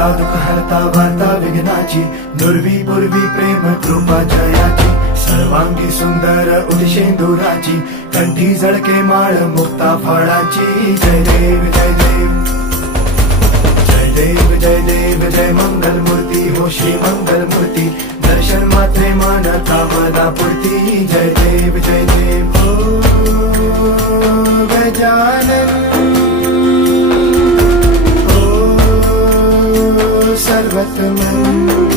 हरता दुःख हरता वार्ता विघ्नाची, दुर्वी पूर्वी प्रेम कृपा जयाची, सर्वांगी सुंदर उदिशेंदुराची, कंठी झळके माळ मुक्ता फळाची. जय देव जय देव जय देव जय देव जय मंगल मूर्ती हो श्री मंगल मूर्ती, दर्शन मात्रे मन कामना पूर्ती. जय देव जय देव हो गजानन हो सर्वतमन.